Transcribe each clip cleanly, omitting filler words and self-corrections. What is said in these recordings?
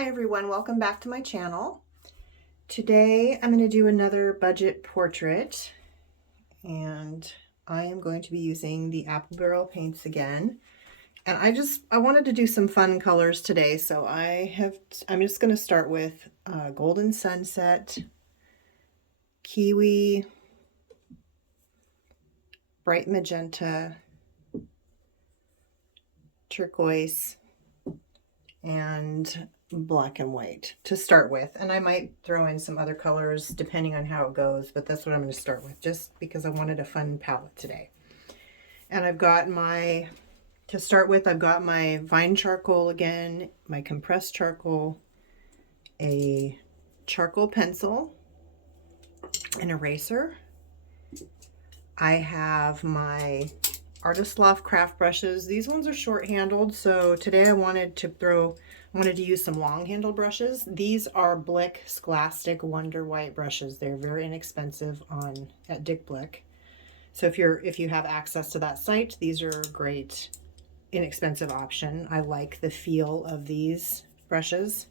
Hi everyone, welcome back to my channel. Today I'm going to do another budget portrait, and I am going to be using the Apple Barrel paints again. And I wanted to do some fun colors today, so I'm just going to start with Golden Sunset, Kiwi, Bright Magenta, Turquoise, and black and white to start with, and I might throw in some other colors depending on how it goes, but that's what I'm going to start with just because I wanted a fun palette today. And I've got to start with, I've got my vine charcoal again, my compressed charcoal, a charcoal pencil, an eraser. I have my Artist Loft craft brushes. These ones are short handled, so today I wanted to use some long handled brushes. These are Blick Scholastic Wonder White brushes. They're very inexpensive at Dick Blick. So if you have access to that site, these are a great inexpensive option. I like the feel of these brushes.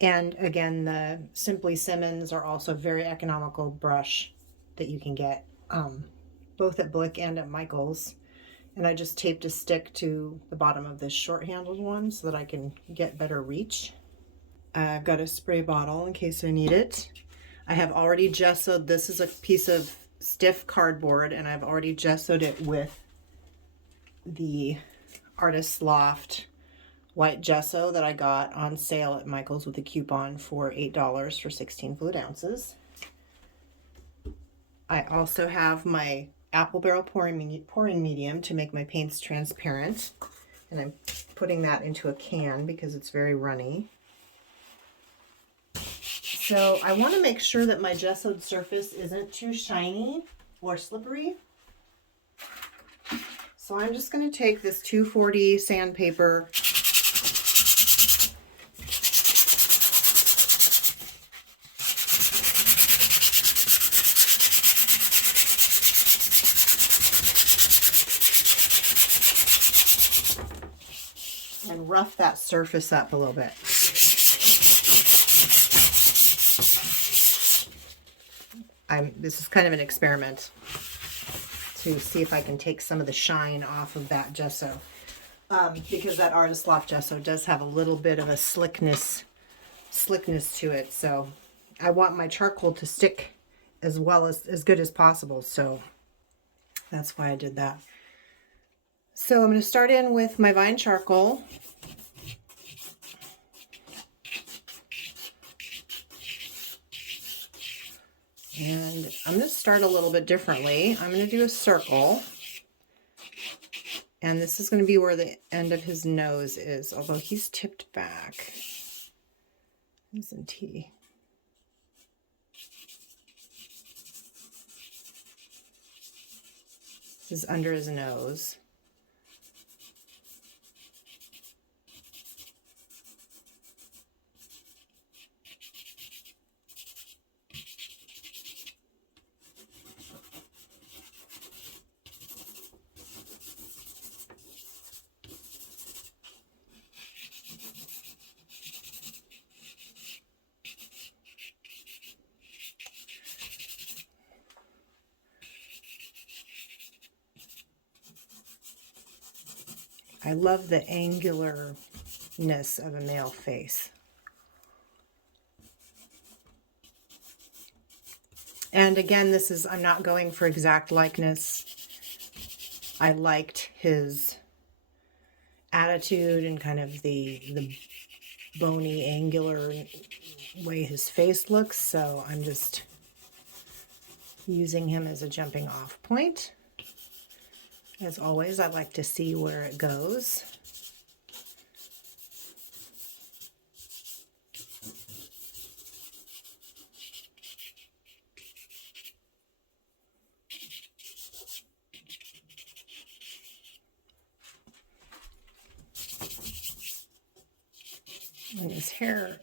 And again, the Simply Simmons are also a very economical brush that you can get both at Blick and at Michael's. And I just taped a stick to the bottom of this short-handled one so that I can get better reach. I've got a spray bottle in case I need it. I have already gessoed. This is a piece of stiff cardboard, and I've already gessoed it with the Artist Loft white gesso that I got on sale at Michael's with a coupon for $8 for 16 fluid ounces. I also have my Apple Barrel pouring medium to make my paints transparent, and I'm putting that into a can because it's very runny. So I want to make sure that my gessoed surface isn't too shiny or slippery. So I'm just going to take this 240 sandpaper and rough that surface up a little bit. This is kind of an experiment to see if I can take some of the shine off of that gesso, because that Artist Loft gesso does have a little bit of a slickness to it. So I want my charcoal to stick as good as possible. So that's why I did that. So I'm going to start in with my vine charcoal. And I'm going to start a little bit differently. I'm going to do a circle. And this is going to be where the end of his nose is, although he's tipped back, isn't he? This is under his nose. I love the angularness of a male face. And again, I'm not going for exact likeness. I liked his attitude and kind of the bony, angular way his face looks, so I'm just using him as a jumping off point. As always, I like to see where it goes. And his hair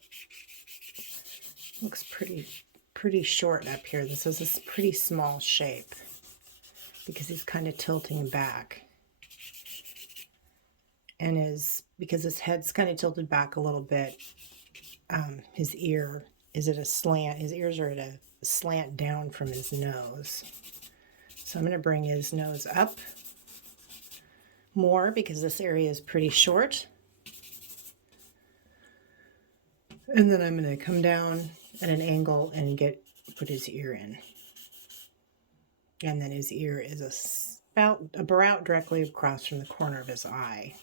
looks pretty short up here. This is a pretty small shape because he's kind of tilting back. And because his head's kind of tilted back a little bit, his ear is at a slant. His ears are at a slant down from his nose. So I'm going to bring his nose up more because this area is pretty short. And then I'm going to come down at an angle and put his ear in. And then his ear is about directly across from the corner of his eye.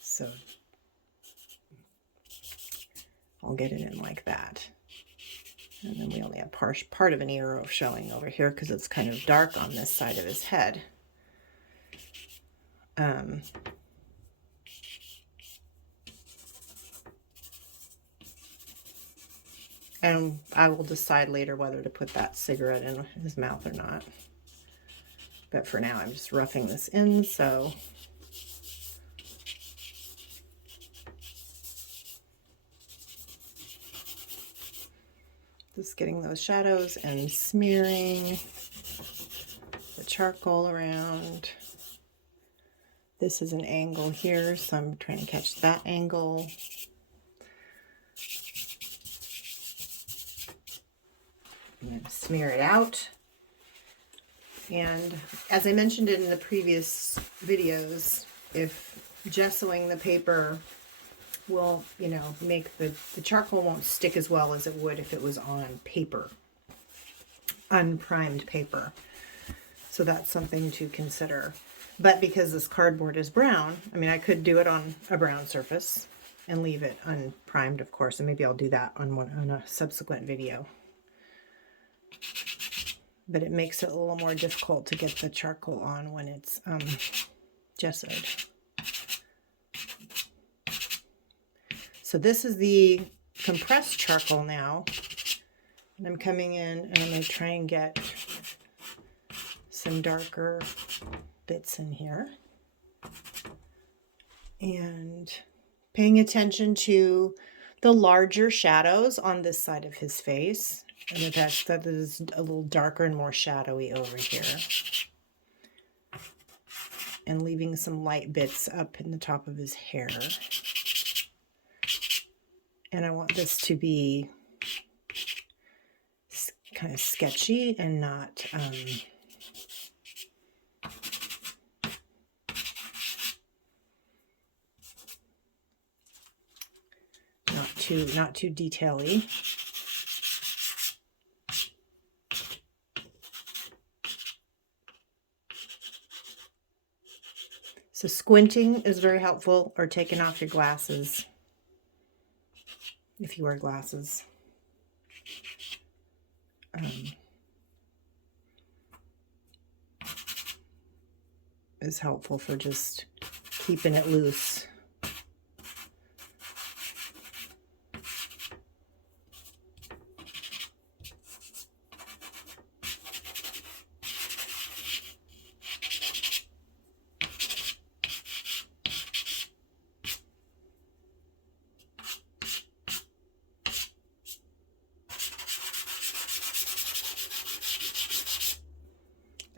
So I'll get it in like that. And then we only have part of an ear showing over here because it's kind of dark on this side of his head. And I will decide later whether to put that cigarette in his mouth or not. But for now, I'm just roughing this in, so just getting those shadows and smearing the charcoal around. This is an angle here, so I'm trying to catch that angle. I'm going to smear it out. And as I mentioned in the previous videos, if gessoing the paper will, make the charcoal won't stick as well as it would if it was on paper, unprimed paper. So that's something to consider. But because this cardboard is brown, I could do it on a brown surface and leave it unprimed, of course, and maybe I'll do that on a subsequent video. But it makes it a little more difficult to get the charcoal on when it's gessoed. So this is the compressed charcoal now. And I'm coming in and I'm going to try and get some darker bits in here. And paying attention to the larger shadows on this side of his face. And that is a little darker and more shadowy over here. And leaving some light bits up in the top of his hair. And I want this to be kind of sketchy and not not too detail-y. So squinting is very helpful, or taking off your glasses if you wear glasses. Is helpful for just keeping it loose.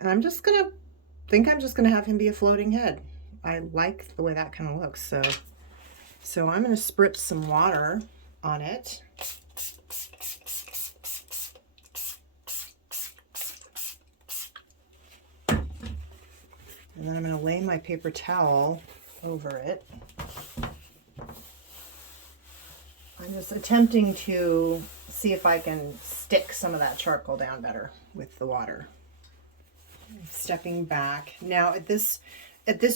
And I'm just gonna have him be a floating head. I like the way that kind of looks. So I'm gonna spritz some water on it. And then I'm gonna lay my paper towel over it. I'm just attempting to see if I can stick some of that charcoal down better with the water. Stepping back. Now at this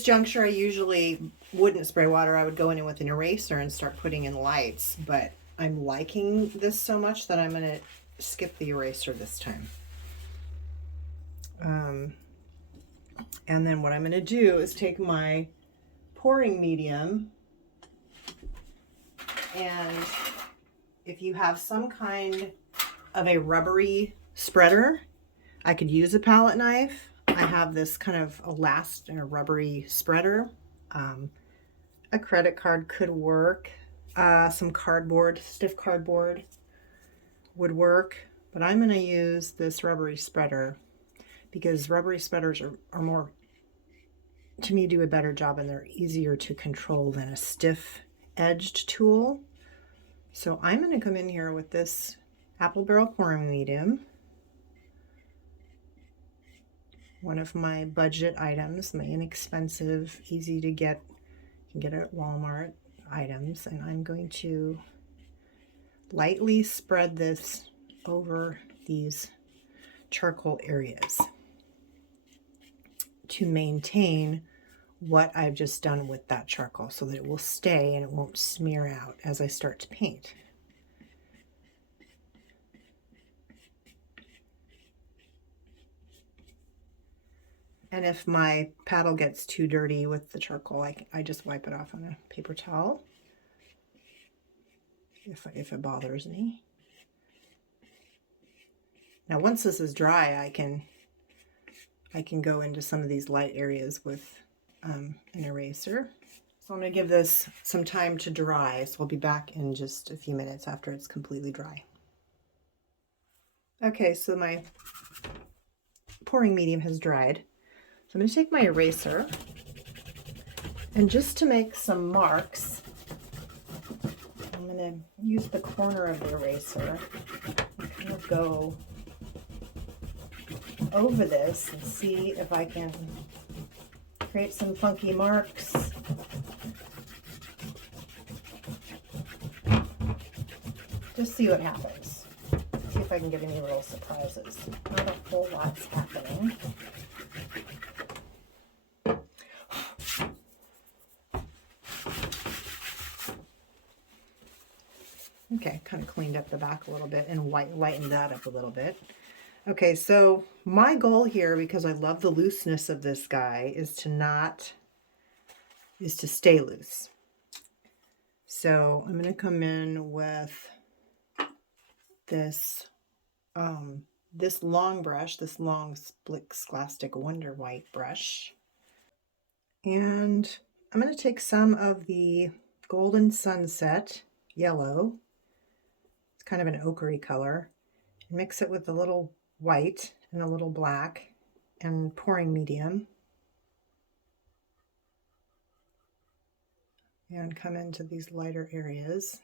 juncture, I usually wouldn't spray water. I would go in with an eraser and start putting in lights, but I'm liking this so much that I'm going to skip the eraser this time. And then what I'm going to do is take my pouring medium, and if you have some kind of a rubbery spreader, I could use a palette knife. I have this kind of a rubbery spreader. A credit card could work. Some cardboard, stiff cardboard would work. But I'm going to use this rubbery spreader because rubbery spreaders are more, to me, do a better job and they're easier to control than a stiff edged tool. So I'm going to come in here with this Apple Barrel pouring medium, one of my budget items, my inexpensive, easy to get, you can get at Walmart items, and I'm going to lightly spread this over these charcoal areas to maintain what I've just done with that charcoal so that it will stay and it won't smear out as I start to paint. And if my paddle gets too dirty with the charcoal, I just wipe it off on a paper towel if it bothers me. Now once this is dry, I can go into some of these light areas with an eraser. So I'm going to give this some time to dry, so I'll be back in just a few minutes after it's completely dry. Okay, so my pouring medium has dried. So I'm going to take my eraser, and just to make some marks, I'm going to use the corner of the eraser and kind of go over this and see if I can create some funky marks. Just see what happens. See if I can get any little surprises. Not a whole lot's happening. Okay, kind of cleaned up the back a little bit and lightened that up a little bit. Okay, so my goal here, because I love the looseness of this guy, is to stay loose. So I'm going to come in with this this long brush, this long Split Scholastic Wonder White brush. And I'm going to take some of the Golden Sunset yellow, it's kind of an ochre color, and mix it with a little white and a little black and pouring medium. And come into these lighter areas.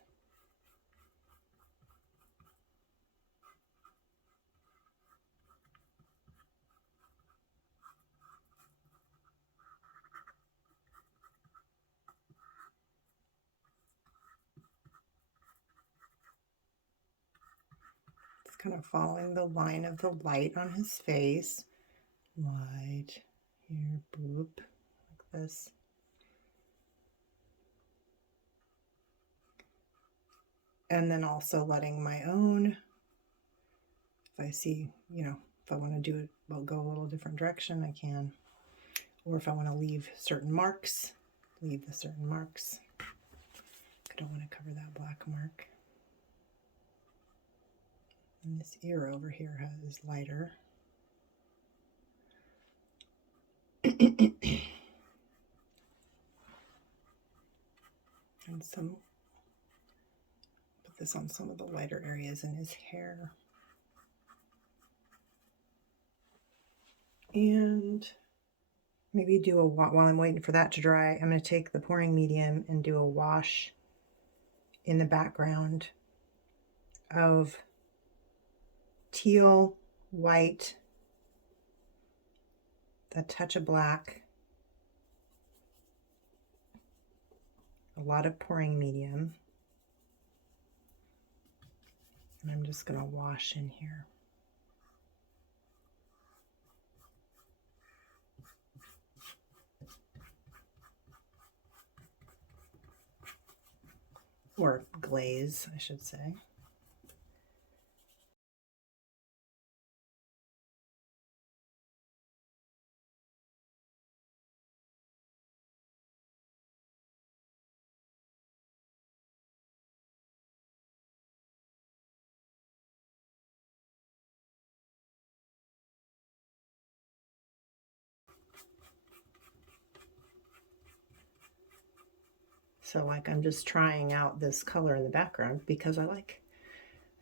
It's kind of following the line of the light on his face. Light, here, boop, like this. And then also letting my own, if I see, if I want to do it, well, go a little different direction, I can. Or if I want to leave certain marks, leave the certain marks. I don't want to cover that black mark. And this ear over here is lighter. And put this on some of the lighter areas in his hair. And maybe while I'm waiting for that to dry, I'm going to take the pouring medium and do a wash in the background of teal, white, a touch of black, a lot of pouring medium. And I'm just going to wash in here. Or glaze, I should say. So I'm just trying out this color in the background because I like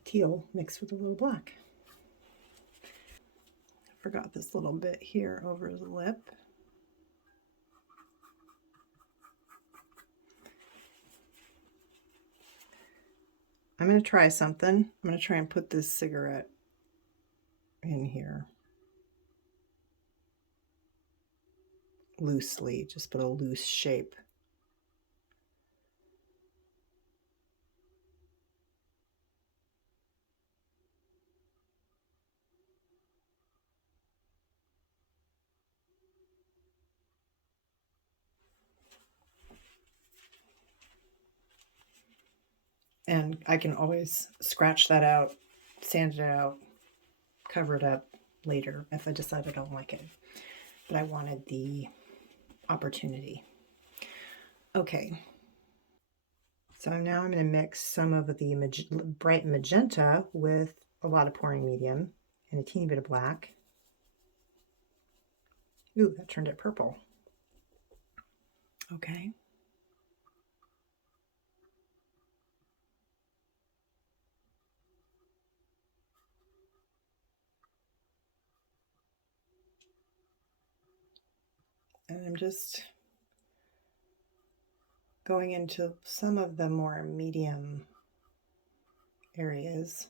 teal mixed with a little black. I forgot this little bit here over the lip. I'm going to try something. I'm going to try and put this cigarette in here loosely, just put a loose shape. And I can always scratch that out, sand it out, cover it up later if I decide I don't like it. But I wanted the opportunity. Okay. So now I'm going to mix some of the bright magenta with a lot of pouring medium and a teeny bit of black. Ooh, that turned it purple. Okay. And I'm just going into some of the more medium areas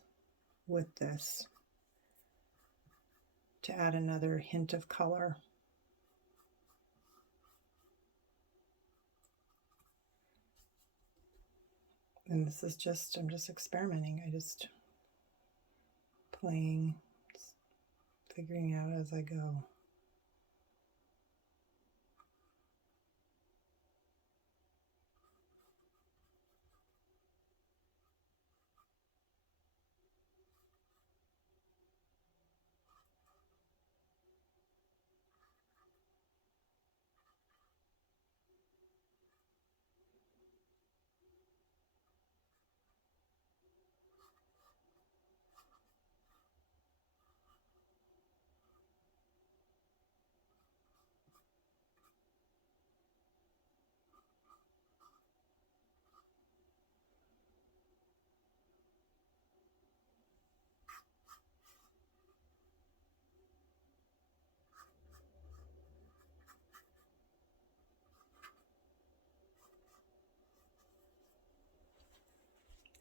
with this to add another hint of color. And this is just, I'm just experimenting. I just playing, just figuring out as I go.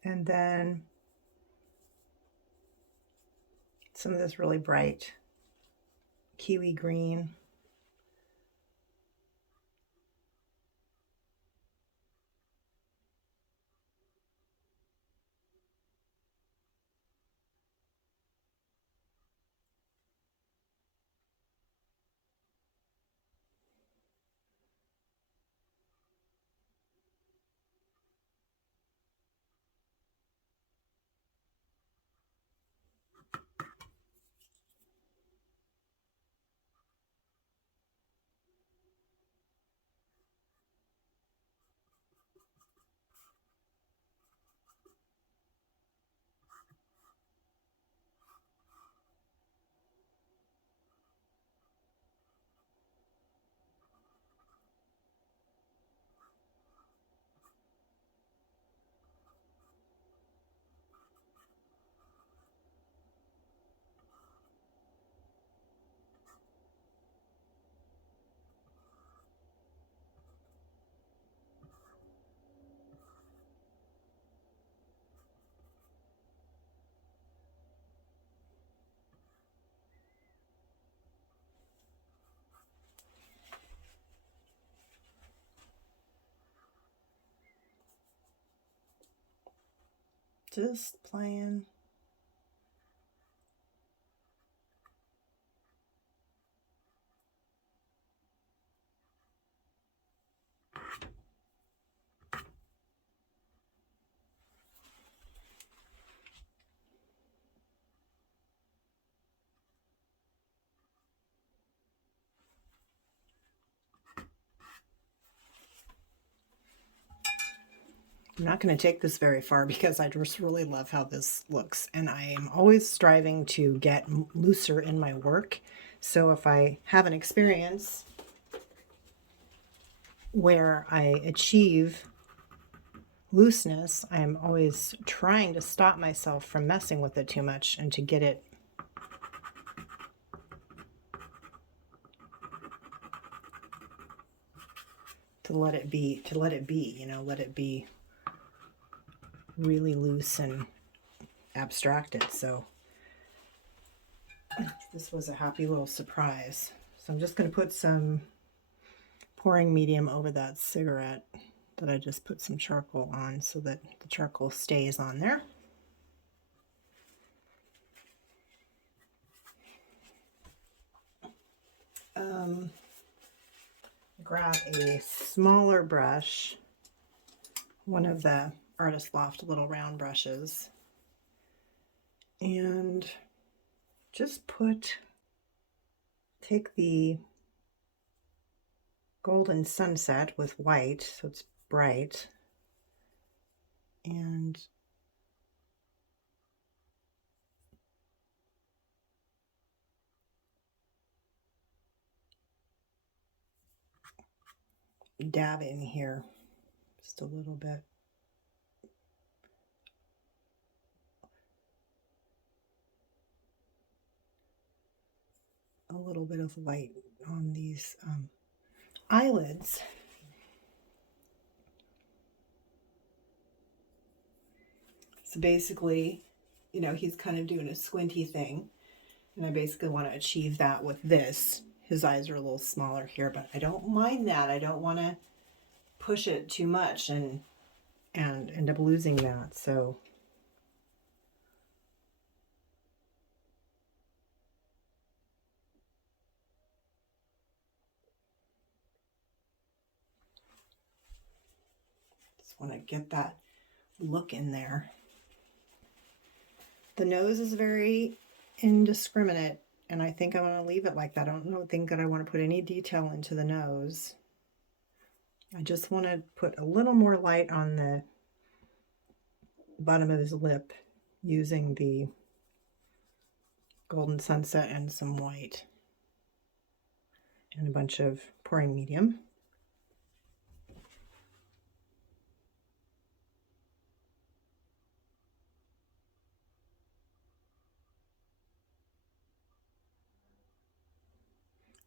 And then some of this really bright kiwi green. Just playing. I'm not going to take this very far because I just really love how this looks. And I am always striving to get looser in my work. So if I have an experience where I achieve looseness, I am always trying to stop myself from messing with it too much and to get it to let it be, you know, let it be really loose and abstracted. So this was a happy little surprise. So I'm just going to put some pouring medium over that cigarette that I just put some charcoal on so that the charcoal stays on there. Grab a smaller brush, one of the Artist Loft little round brushes, and just take the golden sunset with white, so it's bright, and dab in here just a little bit. A little bit of light on these eyelids. So basically, you know, he's kind of doing a squinty thing, and I basically want to achieve that with this. His eyes are a little smaller here, but I don't mind that. I don't want to push it too much and end up losing that. So just want to get that look in there. The nose is very indiscriminate, and I think I want to leave it like that. I don't think that I want to put any detail into the nose. I just want to put a little more light on the bottom of his lip using the golden sunset and some white and a bunch of pouring medium.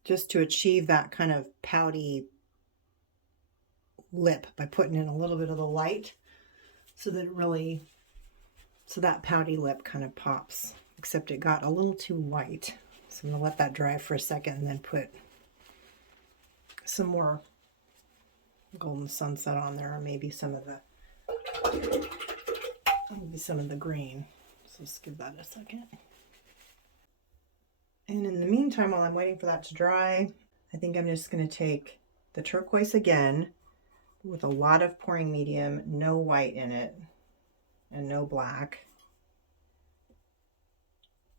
Just to achieve that kind of pouty lip by putting in a little bit of the light so that pouty lip kind of pops, except it got a little too white. So I'm going to let that dry for a second and then put some more golden sunset on there, or maybe some of the green. So let's give that a second. And in the meantime, while I'm waiting for that to dry, I think I'm just going to take the turquoise again with a lot of pouring medium, no white in it, and no black,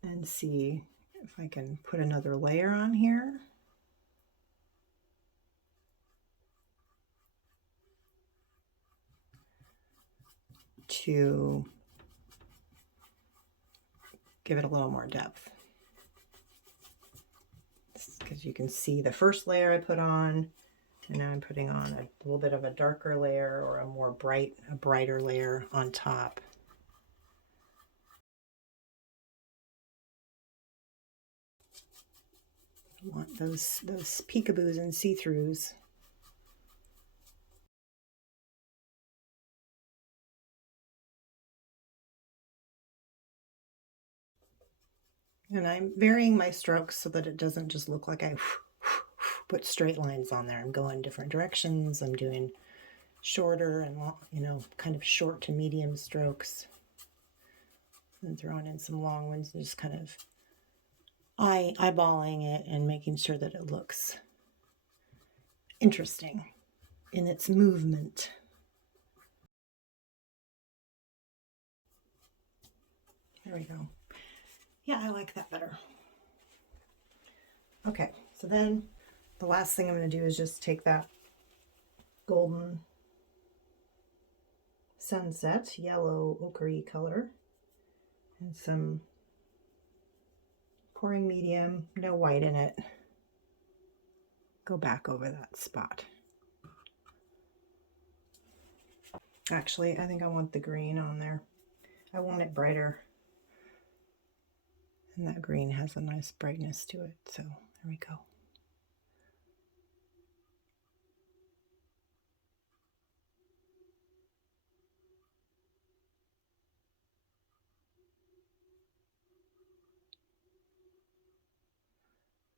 and see if I can put another layer on here. To give it a little more depth. Because you can see the first layer I put on, and now I'm putting on a little bit of a darker layer or a brighter layer on top. I want those peekaboos and see-throughs. And I'm varying my strokes so that it doesn't just look like I put straight lines on there. I'm going different directions. I'm doing shorter and long, kind of short to medium strokes, and throwing in some long ones and just kind of eyeballing it and making sure that it looks interesting in its movement. There we go. Yeah, I like that better. Okay, so then the last thing I'm going to do is just take that golden sunset, yellow ochre color, and some pouring medium, no white in it. Go back over that spot. Actually, I think I want the green on there. I want it brighter. And that green has a nice brightness to it, so there we go.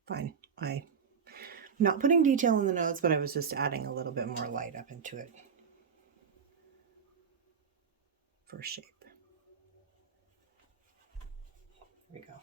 Fine. I'm not putting detail in the nose, but I was just adding a little bit more light up into it for shape. There we go.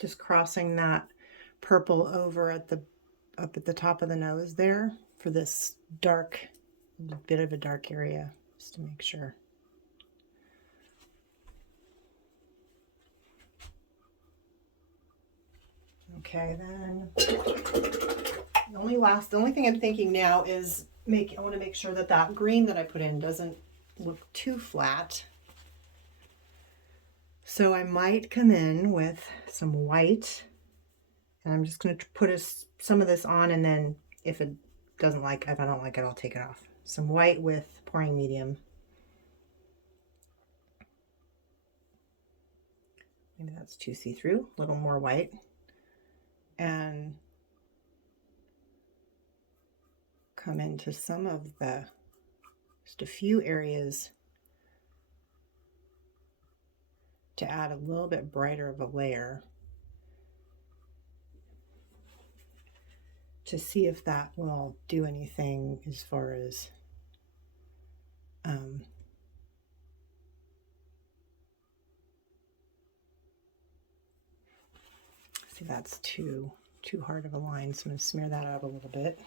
Just crossing that purple over at the up at the top of the nose there for this dark, bit of a dark area, just to make sure. Okay, then the only thing I'm thinking now is I want to make sure that that green that I put in doesn't look too flat. So I might come in with some white, and I'm just going to put some of this on, and then if I don't like it, I'll take it off. Some white with pouring medium. Maybe that's too see-through. A little more white. And come into some of just a few areas to add a little bit brighter of a layer to see if that will do anything as far as see, that's too hard of a line, so I'm going to smear that out a little bit.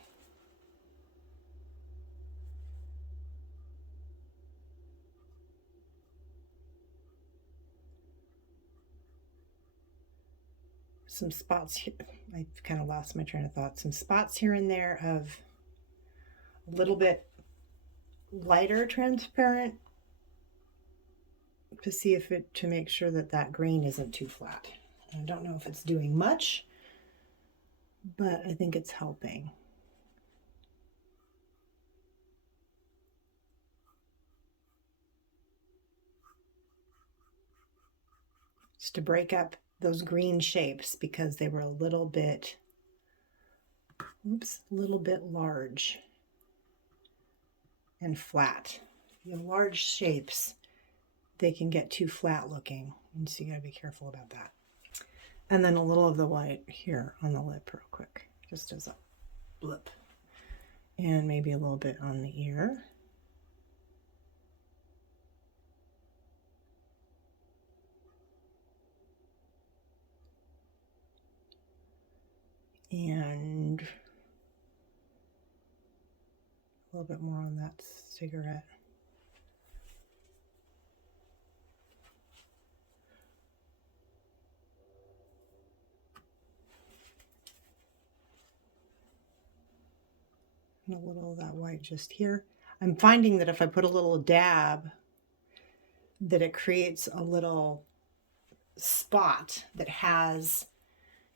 Some spots here, I kind of lost my train of thought. Some spots here and there of a little bit lighter transparent to see to make sure that green isn't too flat. I don't know if it's doing much, but I think it's helping. Just to break up those green shapes because they were a little bit large and flat. The large shapes, they can get too flat looking, and so you gotta be careful about that. And then a little of the white here on the lip real quick, just as a blip. And maybe a little bit on the ear. And a little bit more on that cigarette. And a little of that white just here. I'm finding that if I put a little dab, that it creates a little spot that has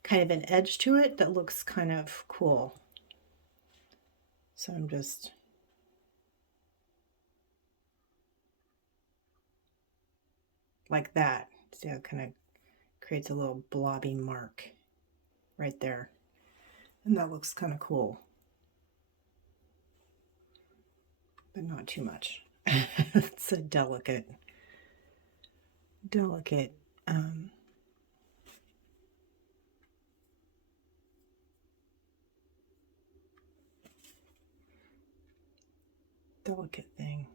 kind of an edge to it that looks kind of cool. So I'm just like that. See how it kind of creates a little blobby mark right there. And that looks kind of cool. But not too much. It's a delicate delicate thing.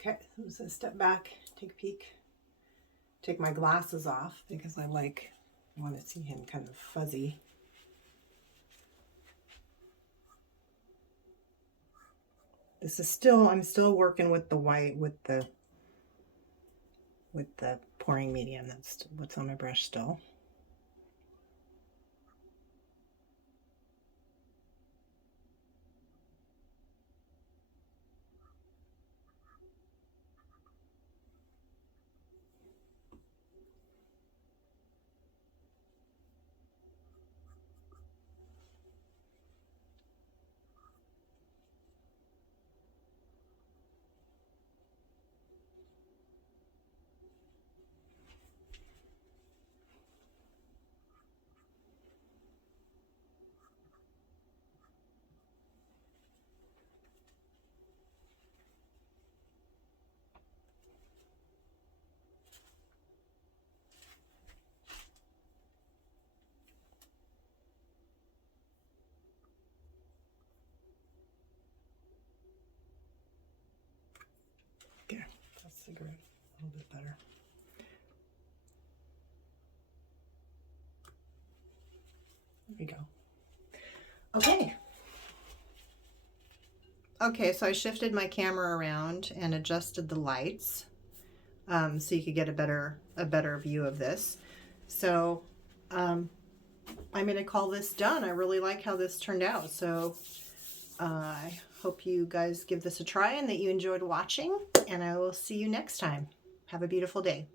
Okay, so step back, take a peek, take my glasses off because I want to see him kind of fuzzy. This is still, I'm still working with the white, with the pouring medium. That's what's on my brush still. Okay, that's the green. A little bit better. There we go. Okay. Okay, so I shifted my camera around and adjusted the lights so you could get a better view of this. So I'm going to call this done. I really like how this turned out. So I hope you guys give this a try and that you enjoyed watching, and I will see you next time. Have a beautiful day.